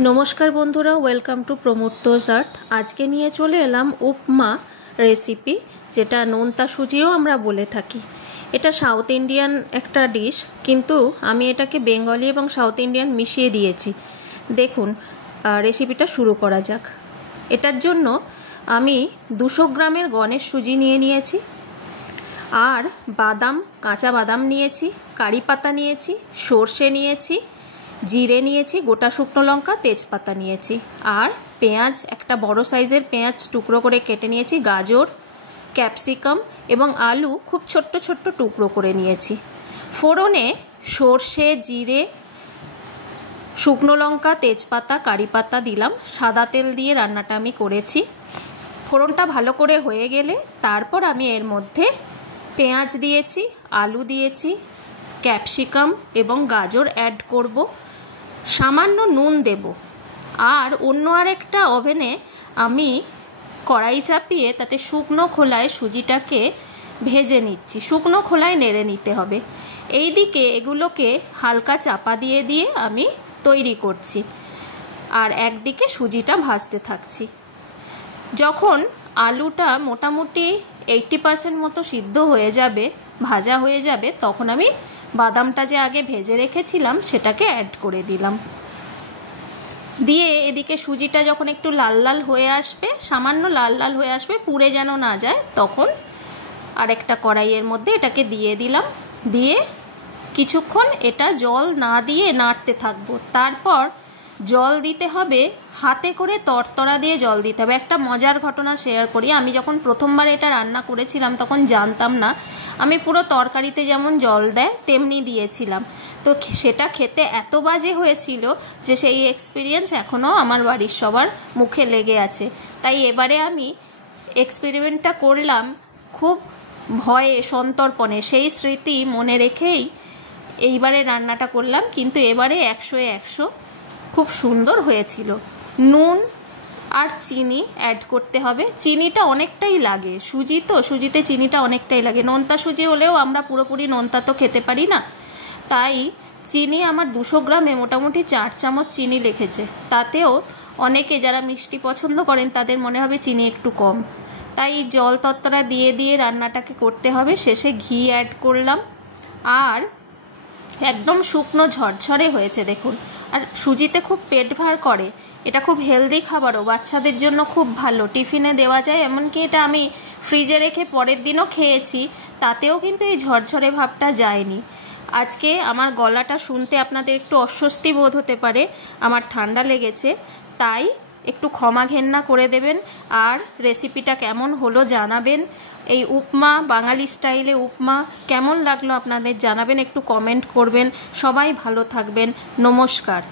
नमस्कार बंधुरा welcome to promoters आर्थ। आज के निये चले एलाम उपमा रेसिपि जेटा नोनता सुजिओ आमरा बोले थाकी। एटा साउथ इंडियान एकटा डिश किन्तु आमी एटाके बेंगली एबं साउथ इंडियान मिशिए दिएछि। देखुन रेसिपिटा शुरू करा जाक। एटार जोन्नो आमी 200 ग्रामेर गणेश सुजी निये निएछि आर बादाम काँचा बादाम निएछि, कारी पाता निएछि, सर्षे निएछि, जिरे निएछि, गोटा शुकनो लंका, तेजपाता निएछि आर पेঁয়াজ একটা বড় সাইজের পেঁয়াজ টুকরো করে কেটে নিয়েছি, গাজর, ক্যাপসিকাম এবং আলু খুব ছোট্ট ছোট্ট টুকরো করে নিয়েছি। ফোড়নে সরষে, জিরে, শুকনো লঙ্কা, তেজপাতা, কারি পাতা দিলাম। সাদা তেল দিয়ে রান্নাটা আমি করেছি। ফোড়নটা ভালো করে হয়ে গেলে তারপর আমি এর মধ্যে পেঁয়াজ দিয়েছি, আলু দিয়েছি, ক্যাপসিকাম এবং গাজর অ্যাড করব। সামান্য নুন দেব আর অন্য আরেকটা ওভেনে আমি কড়াই চাপিয়ে তাতে শুকনো খোলায় সুজিটাকে ভেজে নিচ্ছি। শুকনো খোলায় নেড়ে নিতে হবে। এই দিকে এগুলোকে হালকা চাপা দিয়ে দিয়ে আমি তৈরি করছি আর একদিকে সুজিটা ভাজতে থাকছি। যখন আলুটা মোটামুটি 80% মতো সিদ্ধ হয়ে যাবে, ভাজা হয়ে যাবে, তখন আমি বাদামটা যে আগে ভেজে রেখেছিলাম সেটাকে অ্যাড করে দিলাম। দিয়ে এদিকে সুজিটা যখন একটু লাল লাল হয়ে আসবে, সামান্য লাল লাল হয়ে আসবে, পুড়ে যেন না যায়, তখন আরেকটা কড়াইয়ের মধ্যে এটাকে দিয়ে দিলাম। দিয়ে কিছুক্ষণ এটা জল না দিয়ে নাড়তে থাকবো। তারপর জল দিতে হবে, হাতে করে তরতরা দিয়ে জল দিতে হবে। একটা মজার ঘটনা শেয়ার করি। আমি যখন প্রথমবার এটা রান্না করেছিলাম তখন জানতাম না, আমি পুরো তরকারিতে যেমন জল দেয় তেমনি দিয়েছিলাম। তো সেটা খেতে এত বাজে হয়েছিল যে সেই এক্সপিরিয়েন্স এখনও আমার বাড়ির সবার মুখে লেগে আছে। তাই এবারে আমি এক্সপেরিমেন্টটা করলাম খুব ভয়ে, সন্তর্পণে। সেই স্মৃতি মনে রেখেই এইবারে রান্নাটা করলাম, কিন্তু এবারে 100-এ 100 খুব সুন্দর হয়েছিল। নুন আর চিনি অ্যাড করতে হবে। চিনিটা অনেকটাই লাগে, সুজি তো, সুজিতে চিনিটা অনেকটাই লাগে। নোনতা সুজি হলেও আমরা পুরোপুরি নোনতা তো খেতে পারি না, তাই চিনি আমার 200 গ্রামে মোটামুটি 4 চামচ চিনি লেগেছে। তাতেও অনেকে যারা মিষ্টি পছন্দ করেন তাদের মনে হবে চিনি একটু কম। তাই জল তরতরা দিয়ে দিয়ে রান্নাটাকে করতে হবে। শেষে ঘি অ্যাড করলাম আর একদম শুকনো ঝরঝরে হয়েছে দেখুন। আর সুজিতে খুব পেট ভার করে, এটা খুব হেলদি খাবারও, বাচ্চাদের জন্য খুব ভালো, টিফিনে দেওয়া যায়। এমনকি এটা আমি ফ্রিজে রেখে পরের দিনও খেয়েছি, তাতেও কিন্তু এই ঝরঝরে ভাবটা যায়নি। আজকে আমার গলাটা শুনতে আপনাদের একটু অস্বস্তি বোধ হতে পারে, আমার ঠান্ডা লেগেছে, তাই একটু ক্ষমা ঘেন্না করে দেবেন। আর রেসিপিটা কেমন হলো জানাবেন। এই উপমা, বাঙালি স্টাইলে উপমা কেমন লাগলো আপনাদের জানাবেন, একটু কমেন্ট করবেন। সবাই ভালো থাকবেন। নমস্কার।